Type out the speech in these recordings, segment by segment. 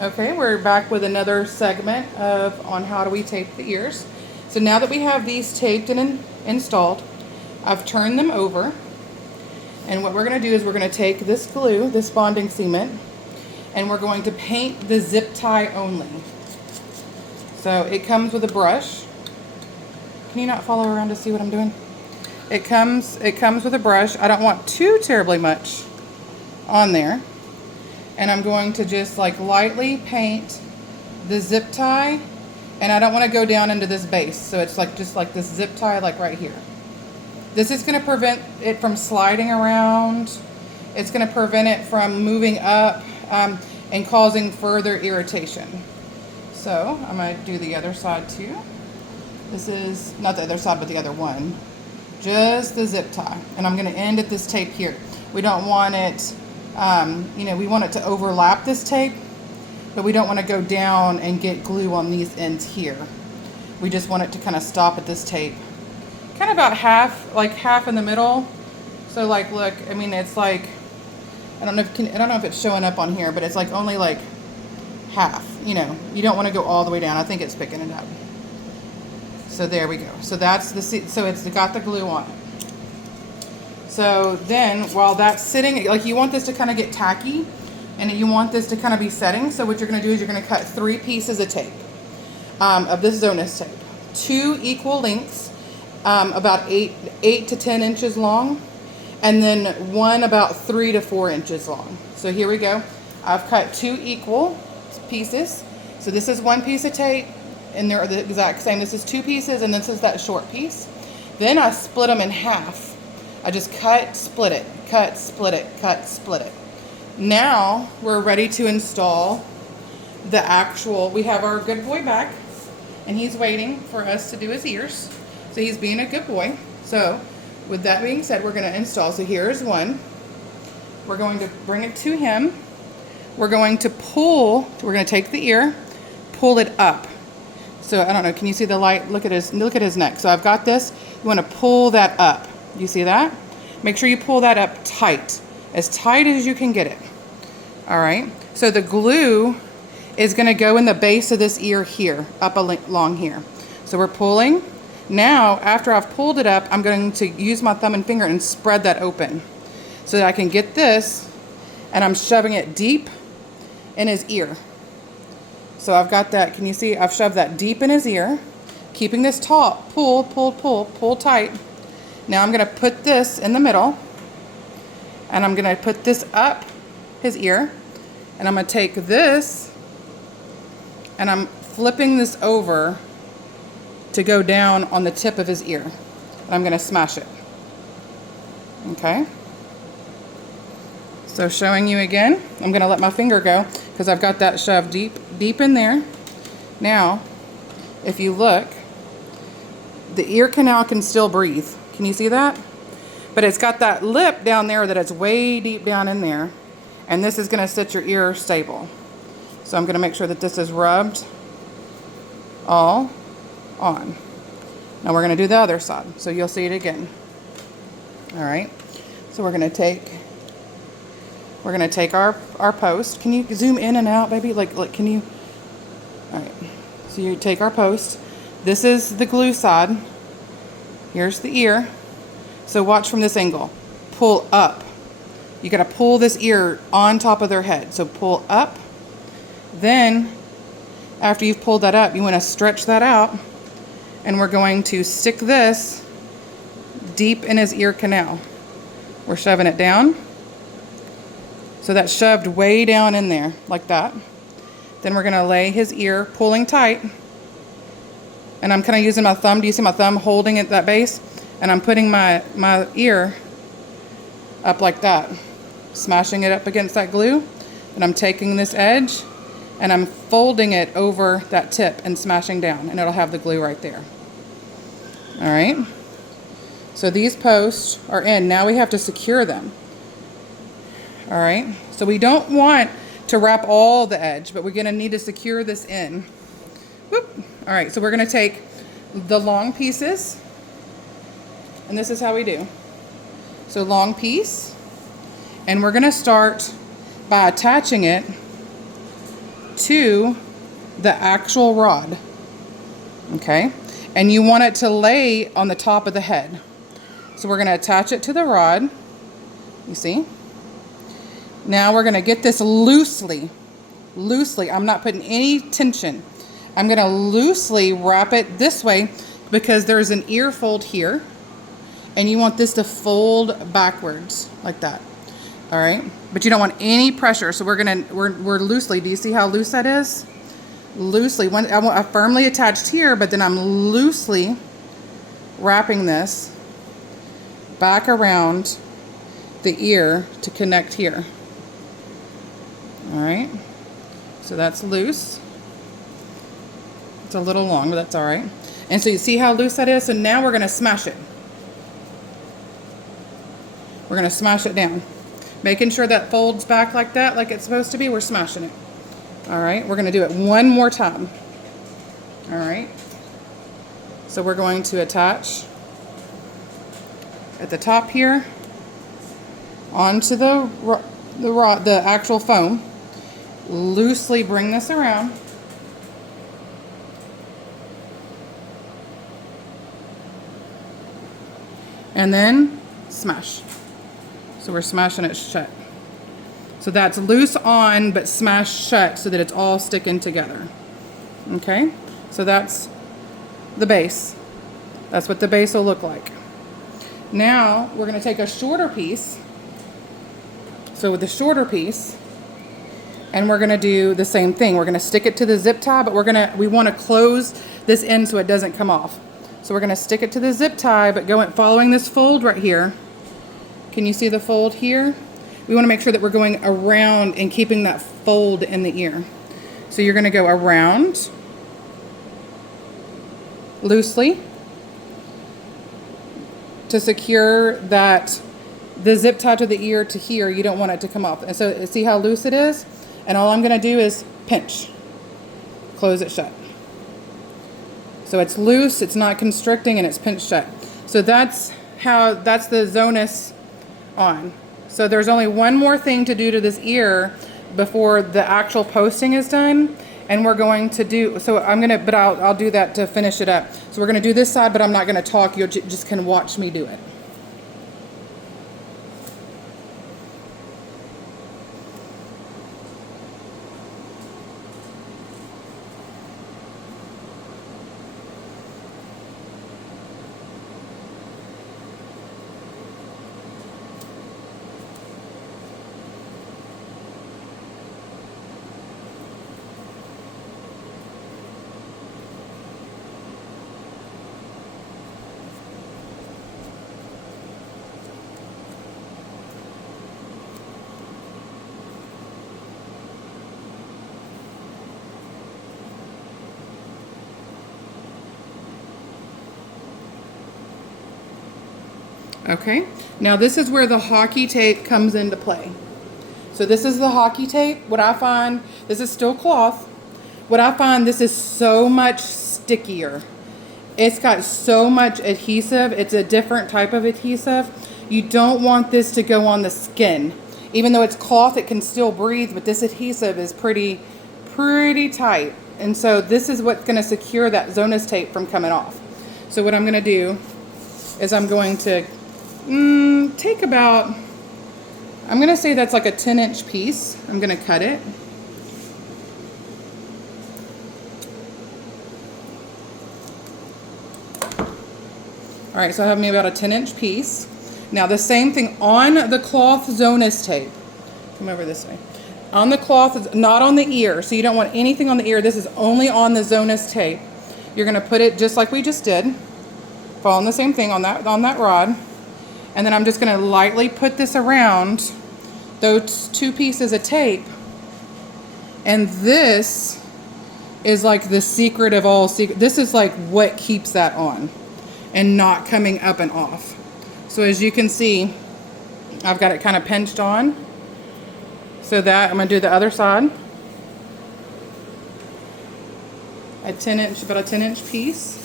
Okay, we're back with another segment of on how do we tape the ears. So now that we have these taped and installed, I've turned them over. And what we're going to do is we're going to take this glue, this bonding cement, and we're going to paint the zip tie only. So it comes with a brush. Can you not follow around to see what I'm doing? It comes with a brush. I don't want too terribly much on there. And I'm going to just like lightly paint the zip tie, and I don't want to go down into this base. So it's like just like this zip tie like right here. This is going to prevent it from sliding around. It's going to prevent it from moving up and causing further irritation. So I'm going to do the other side too. This is not the other side, but the other one. Just the zip tie. And I'm going to end at this tape here. We don't want it, we want it to overlap this tape, but we don't want to go down and get glue on these ends here. We just want it to kind of stop at this tape. Kind of about half, like half in the middle. So like, look, I mean, it's like, I don't know if it's showing up on here, but it's like only like half, you don't want to go all the way down. I think it's picking it up. So there we go. So that's so it's got the glue on it. So then while that's sitting, like you want this to kind of get tacky and you want this to kind of be setting. So what you're going to do is you're going to cut 3 pieces of tape, of this Zonus tape, 2 equal lengths, about 8 to 10 inches long, and then one about 3 to 4 inches long. So here we go. I've cut 2 equal pieces. So this is 1 piece of tape, and they're the exact same. This is 2 pieces, and this is that short piece. Then I split them in half. I just cut, split it, cut, split it, cut, split it. Now we're ready to install the actual, we have our good boy back, and he's waiting for us to do his ears. So he's being a good boy. So with that being said, we're going to install. So here's one. We're going to bring it to him. We're going to pull, we're going to take the ear, pull it up. So I don't know, can you see the light? Look at his neck. So I've got this. You want to pull that up. You see that? Make sure you pull that up tight as you can get it. All right. So the glue is going to go in the base of this ear here, up along here. So we're pulling. Now, after I've pulled it up, I'm going to use my thumb and finger and spread that open so that I can get this, and I'm shoving it deep in his ear. So I've got that. Can you see? I've shoved that deep in his ear, keeping this taut. Pull tight. Now I'm going to put this in the middle, and I'm going to put this up his ear, and I'm going to take this, and I'm flipping this over to go down on the tip of his ear. And I'm going to smash it. Okay? So showing you again, I'm going to let my finger go because I've got that shoved deep in there. Now, if you look, the ear canal can still breathe. Can you see that? But it's got that lip down there that it's way deep down in there. And this is going to sit your ear stable. So I'm going to make sure that this is rubbed all on. Now we're going to do the other side. So you'll see it again. All right. So we're going to take our post. Can you zoom in and out, baby? Like, can you? All right. So you take our post. This is the glue side. Here's the ear. So watch from this angle. Pull up. You got to pull this ear on top of their head. So pull up. Then, after you've pulled that up, you want to stretch that out. And we're going to stick this deep in his ear canal. We're shoving it down. So that's shoved way down in there, like that. Then we're going to lay his ear, pulling tight. And I'm kind of using my thumb. Do you see my thumb holding at that base? And I'm putting my ear up like that. Smashing it up against that glue. And I'm taking this edge and I'm folding it over that tip and smashing down. And it'll have the glue right there. All right. So these posts are in. Now we have to secure them. All right. So we don't want to wrap all the edge, but we're going to need to secure this in. Whoop. All right. So we're going to take the long pieces. And this is how we do. So long piece. And we're going to start by attaching it to the actual rod, okay? And you want it to lay on the top of the head. So we're gonna attach it to the rod, you see? Now we're gonna get this loosely, I'm not putting any tension. I'm gonna loosely wrap it this way because there's an ear fold here, and you want this to fold backwards like that. All right, but you don't want any pressure, so we're loosely. Do you see how loose that is? Loosely. I firmly attached here, but then I'm loosely wrapping this back around the ear to connect here. All right, so that's loose. It's a little long, but that's all right. And so you see how loose that is? So now we're gonna smash it. We're gonna smash it down. Making sure that folds back like that, like it's supposed to be, we're smashing it. All right, we're gonna do it one more time. All right, so we're going to attach at the top here onto the actual foam. Loosely bring this around. And then smash. So we're smashing it shut. So that's loose on, but smashed shut so that it's all sticking together. Okay, so that's the base. That's what the base will look like. Now we're gonna take a shorter piece. So with the shorter piece, and we're gonna do the same thing. We're gonna stick it to the zip tie, but we wanna close this end so it doesn't come off. So we're gonna stick it to the zip tie, but following this fold right here. Can you see the fold here? We wanna make sure that we're going around and keeping that fold in the ear. So you're gonna go around loosely to secure that the zip tie to the ear to here. You don't want it to come off. And so see how loose it is? And all I'm gonna do is pinch, close it shut. So it's loose, it's not constricting, and it's pinched shut. So that's the Zonus on. So there's only one more thing to do to this ear before the actual posting is done. And we're going to do, so I'll do that to finish it up. So we're gonna do this side, but I'm not gonna talk, you just can watch me do it. Okay, now this is where the hockey tape comes into play. So this is the hockey tape. What I find, this is still cloth. What I find, this is so much stickier. It's got so much adhesive. It's a different type of adhesive. You don't want this to go on the skin. Even though it's cloth, it can still breathe, but this adhesive is pretty tight. And so this is what's gonna secure that Zonus tape from coming off. So what I'm gonna do is I'm going to take about, I'm gonna say that's like a 10-inch piece. I'm gonna cut it. All right, so I have me about a 10-inch piece. Now the same thing on the cloth Zonus tape. Come over this way. On the cloth, not on the ear, so you don't want anything on the ear. This is only on the Zonus tape. You're gonna put it just like we just did. Following the same thing on that rod. And then I'm just gonna lightly put this around those two pieces of tape. And this is like the secret of all secrets. This is like what keeps that on and not coming up and off. So as you can see, I've got it kind of pinched on. So that, I'm gonna do the other side. About a 10-inch piece.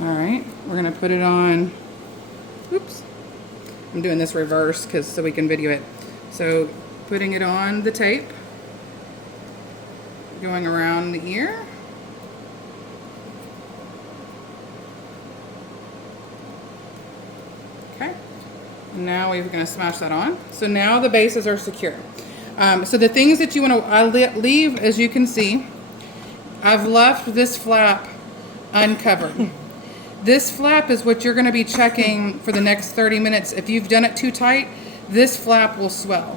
All right, we're gonna put it on, oops. I'm doing this reverse so we can video it. So putting it on the tape, going around the ear. Okay, now we're going to smash that on. So now the bases are secure. So the things that you want to leave, as you can see, I've left this flap uncovered. This flap is what you're going to be checking for the next 30 minutes. If you've done it too tight, this flap will swell.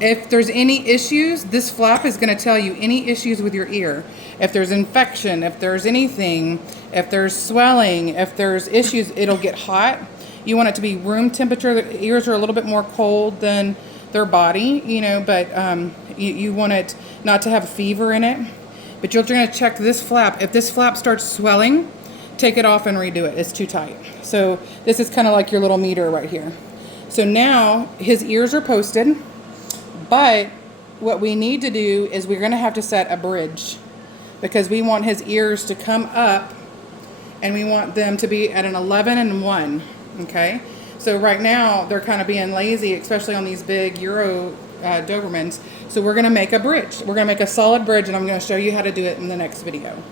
If there's any issues, this flap is going to tell you any issues with your ear. If there's infection, if there's anything, if there's swelling, if there's issues, it'll get hot. You want it to be room temperature. The ears are a little bit more cold than their body, you know, but you want it not to have fever in it. But you're going to check this flap. If this flap starts swelling, take it off and redo it. It's too tight. So this is kind of like your little meter right here. So now his ears are posted, but what we need to do is we're going to have to set a bridge because we want his ears to come up and we want them to be at an 11 and 1. Okay. So right now they're kind of being lazy, especially on these big Euro Dobermans. So we're going to make a bridge. We're going to make a solid bridge, and I'm going to show you how to do it in the next video.